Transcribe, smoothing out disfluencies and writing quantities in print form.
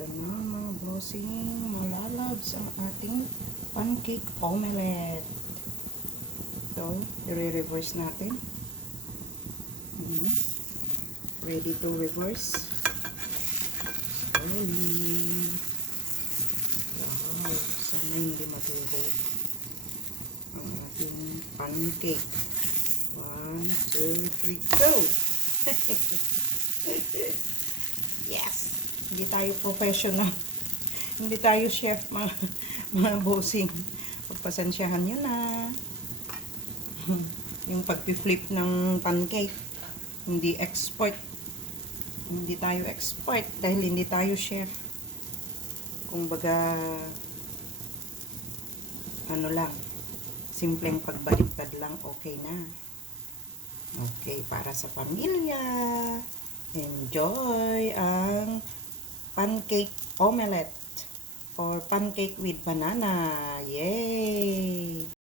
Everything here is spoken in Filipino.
Ito na mga bossing, malalabs ang ating pancake omelette. Ito, i-reverse natin. Ready to reverse. Slowly. Wow, sana hindi maturo ang ating pancake. 1, 2, 3, go! Yes! Hindi tayo professional. Hindi tayo chef, mga bossing. Pagpasensyahan nyo na. Yung pag-flip ng pancake. Hindi expert. Hindi tayo expert dahil hindi tayo chef. Kung baga, ano lang, simpleng pagbaliktad lang, okay na. Okay, para sa pamilya. Enjoy ang pancake omelette or pancake with banana. Yay!